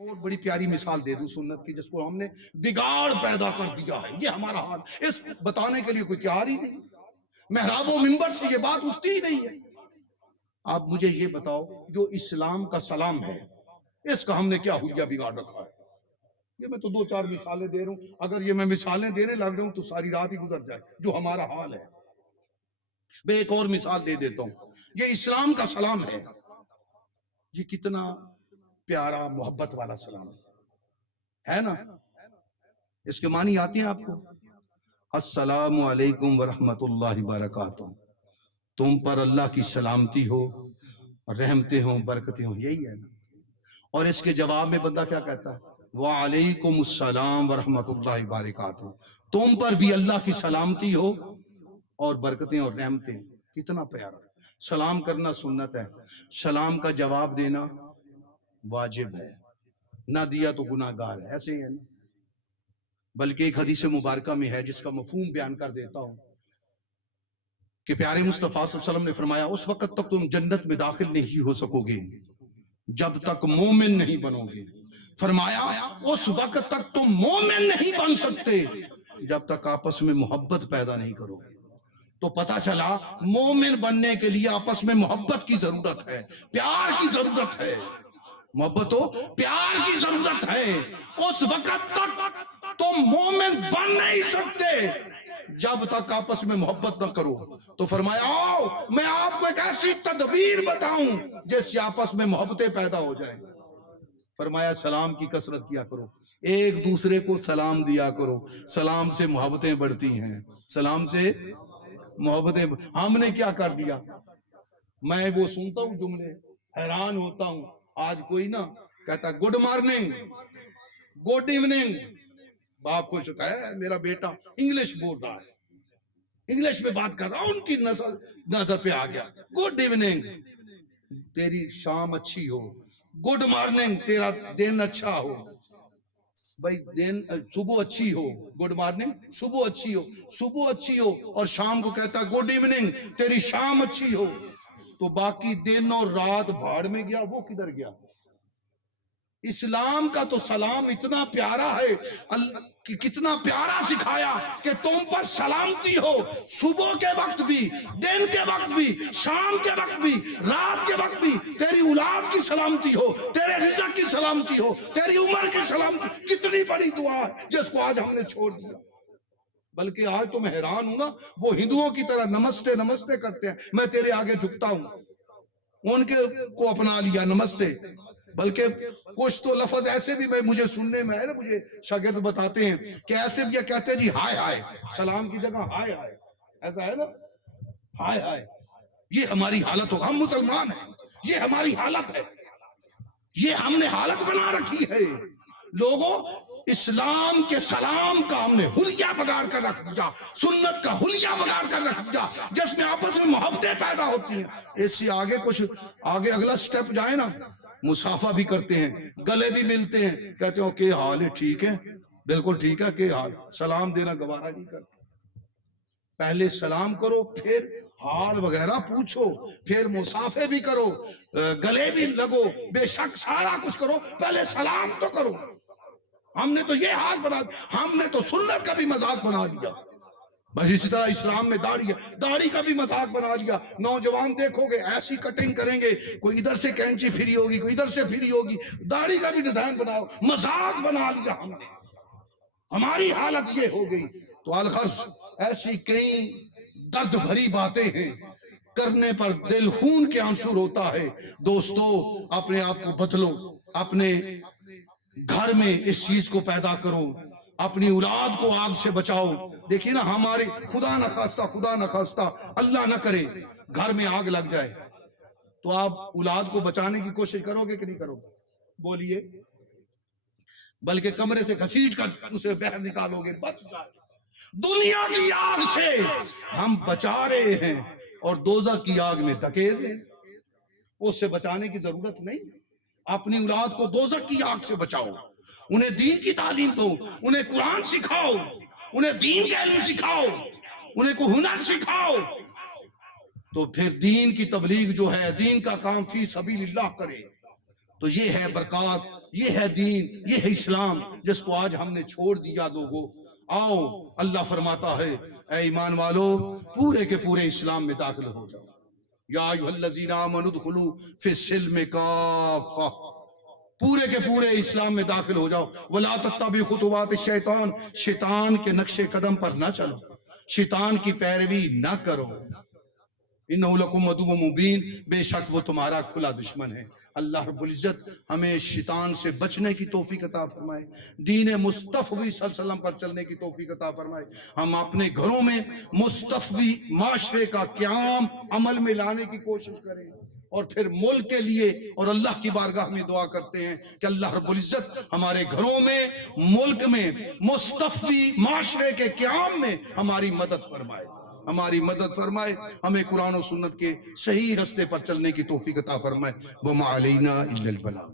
اور بڑی پیاری مثال دے دوں سنت کی، جس کو ہم نے بگاڑ پیدا کر دیا ہے، یہ ہمارا حال، اس بتانے کے لیے کوئی تیار ہی نہیں، محراب و منبر سے یہ بات اٹھتی ہی نہیں ہے۔ آپ مجھے یہ بتاؤ، جو اسلام کا سلام ہے، اس کا ہم نے کیا حلیہ بگاڑ رکھا ہے؟ یہ میں تو دو چار مثالیں دے رہا ہوں، اگر یہ میں مثالیں دینے لگ رہا ہوں تو ساری رات ہی گزر جائے، جو ہمارا حال ہے۔ میں ایک اور مثال دے دیتا ہوں، یہ اسلام کا سلام ہے، یہ کتنا پیارا محبت والا سلام ہے نا؟ اس کے معنی آتے ہیں آپ کو؟ السلام علیکم ورحمۃ اللہ وبرکاتہ، تم پر اللہ کی سلامتی ہو، رحمتیں ہوں، برکتیں ہوں، یہی ہے نا؟ اور اس کے جواب میں بندہ کیا کہتا ہے؟ وعلیکم السلام ورحمۃ اللہ وبرکاتہ، تم پر بھی اللہ کی سلامتی ہو اور برکتیں اور رحمتیں۔ کتنا پیارا! سلام کرنا سنت ہے، سلام کا جواب دینا واجب ہے، نہ دیا تو گناہ گار ہے، ایسے ہی ہے نا؟ بلکہ ایک حدیث مبارکہ میں ہے جس کا مفہوم بیان کر دیتا ہوں کہ پیارے مصطفیٰ صلی اللہ علیہ وسلم نے فرمایا، اس وقت تک تم جنت میں داخل نہیں ہو سکو گے جب تک مومن نہیں بنو گے۔ فرمایا اس وقت تک تم مومن نہیں بن سکتے جب تک آپس میں محبت پیدا نہیں کرو گے۔ تو پتہ چلا مومن بننے کے لیے آپس میں محبت کی ضرورت ہے، پیار کی ضرورت ہے، محبت و پیار کی ضرورت ہے۔ اس وقت تک تم مومن بن نہیں سکتے جب تک آپس میں محبت نہ کرو۔ تو فرمایا آؤ میں آپ کو ایک ایسی تدبیر بتاؤں جس سے آپس میں محبتیں پیدا ہو جائیں۔ فرمایا سلام کی کثرت کیا کرو، ایک دوسرے کو سلام دیا کرو، سلام سے محبتیں بڑھتی ہیں، سلام سے محبتیں۔ ہم نے کیا کر دیا؟ میں وہ سنتا ہوں جملے، حیران ہوتا ہوں، آج کوئی نا کہتا گڈ مارننگ، گڈ ایوننگ، باپ خوش ہوتا ہے میرا بیٹا انگلش بول رہا ہے، انگلش میں بات کر رہا ہوں، ان کی نظر پہ آ گیا، گڈ ایوننگ تیری شام اچھی ہو، گڈ مارننگ تیرا دن اچھا ہو، بھائی دن صبح اچھی ہو، گڈ مارننگ صبح اچھی ہو، صبح اچھی ہو، اور شام کو کہتا گڈ ایوننگ تیری شام اچھی ہو، تو باقی دن اور رات بھاڑ میں گیا، وہ کدھر گیا؟ اسلام کا تو سلام اتنا پیارا ہے کہ کتنا پیارا سکھایا کہ تم پر سلامتی ہو، صبح کے وقت بھی، دن کے وقت بھی، شام کے وقت بھی، رات کے وقت بھی، تیری اولاد کی سلامتی ہو، تیرے رزق کی سلامتی ہو، تیری عمر کی سلامتی۔ کتنی بڑی دعا ہے جس کو آج ہم نے چھوڑ دیا۔ بلکہ آج تو میں حیران ہوں نا، وہ ہندوؤں کی طرح نمستے نمستے کرتے ہیں، میں تیرے آگے جھکتا ہوں، ان کے کو اپنا لیا نمستے۔ بلکہ کچھ تو لفظ ایسے بھی مجھے سننے میں آئے نا، مجھے شاگرد بتاتے ہیں کہ ایسے بھی کہتے ہیں جی ہائے ہائے، سلام کی جگہ ہائے ہائے، ایسا ہے نا، ہائے ہائے۔ یہ ہماری حالت ہو، ہم مسلمان ہیں، یہ ہماری حالت ہے، یہ ہم نے حالت بنا رکھی ہے۔ لوگوں اسلام کے سلام کا ہم نے حلیہ بگاڑ کر رکھ دیا، سنت کا حلیہ بگاڑ کر رکھ دیا، جس میں آپس میں محبتیں پیدا ہوتی ہیں۔ اس سے آگے کچھ آگے اگلا سٹیپ جائے نا، مصافحہ بھی کرتے ہیں، گلے بھی ملتے ہیں، کہتے ہیں کہ حال ہے، ٹھیک ہے، بالکل ٹھیک ہے، کہ حال، سلام دینا گوارا نہیں کرتے۔ پہلے سلام کرو، پھر حال وغیرہ پوچھو، پھر مصافحے بھی کرو، گلے بھی لگو، بے شک سارا کچھ کرو، پہلے سلام تو کرو۔ ہم نے تو یہ حال بنا دیا، ہم نے تو سنت کا بھی مذاق بنا لیا۔ بس اسی طرح اسلام میں داڑھی ہے، داڑھی کا بھی مذاق بنا لیا۔ نوجوان دیکھو گے ایسی کٹنگ کریں گے، کوئی ادھر سے کینچی پھری ہوگی، کوئی ادھر سے پھری ہوگی، داڑھی کا بھی ڈیزائن بناؤ، مذاق بنا لیا ہم نے۔ ہماری حالت یہ ہو گئی۔ تو الغرض ایسی کئی درد بھری باتیں ہیں، کرنے پر دل خون کے آنسو روتا ہے۔ دوستو اپنے آپ کو بدلو، اپنے گھر میں اس چیز کو پیدا کرو، اپنی اولاد کو آگ سے بچاؤ۔ دیکھیے نا، ہمارے خدا نہ خواستہ اللہ نہ کرے گھر میں آگ لگ جائے، تو آپ اولاد کو بچانے کی کوشش کرو گے کہ نہیں کرو گے؟ بولیے۔ بلکہ کمرے سے گھسیٹ کر اسے باہر نکالو گے، بچ جائے۔ دنیا کی آگ سے ہم بچا رہے ہیں اور دوزخ کی آگ میں دھکیل رہے ہیں، اس سے بچانے کی ضرورت نہیں۔ اپنی اولاد کو دوزخ کی آگ سے بچاؤ، انہیں دین کی تعلیم دو، انہیں قرآن سکھاؤ، انہیں دین کا علم سکھاؤ، انہیں کو ہنر سکھاؤ، تو پھر دین کی تبلیغ جو ہے، دین کا کام فی سبیل اللہ کرے، تو یہ ہے برکات یہ ہے دین، یہ ہے اسلام جس کو آج ہم نے چھوڑ دیا لوگوں. آؤ اللہ فرماتا ہے اے ایمان والو پورے کے پورے اسلام میں داخل ہو جاؤ. یا ایھا الذین آمنوا ادخلوا فی السلم کافہ، پورے کے پورے اسلام میں داخل ہو جاؤ. ولا تتبعوا خطوات الشیطان، شیطان کے نقش قدم پر نہ چلو، شیطان کی پیروی نہ کرو. انہ لکم عدو مبین، بے شک وہ تمہارا کھلا دشمن ہے. اللہ رب العزت ہمیں شیطان سے بچنے کی توفیق عطا فرمائے، دین مصطفی صلی اللہ علیہ وسلم پر چلنے کی توفیق عطا فرمائے. ہم اپنے گھروں میں مصطفی معاشرے کا قیام عمل میں لانے کی کوشش کریں، اور پھر ملک کے لیے اور اللہ کی بارگاہ میں دعا کرتے ہیں کہ اللہ رب العزت ہمارے گھروں میں، ملک میں مصطفی معاشرے کے قیام میں ہماری مدد فرمائے، ہماری مدد فرمائے، ہمیں قرآن و سنت کے صحیح رستے پر چلنے کی توفیق عطا فرمائے. وما علینا الا البلاغ.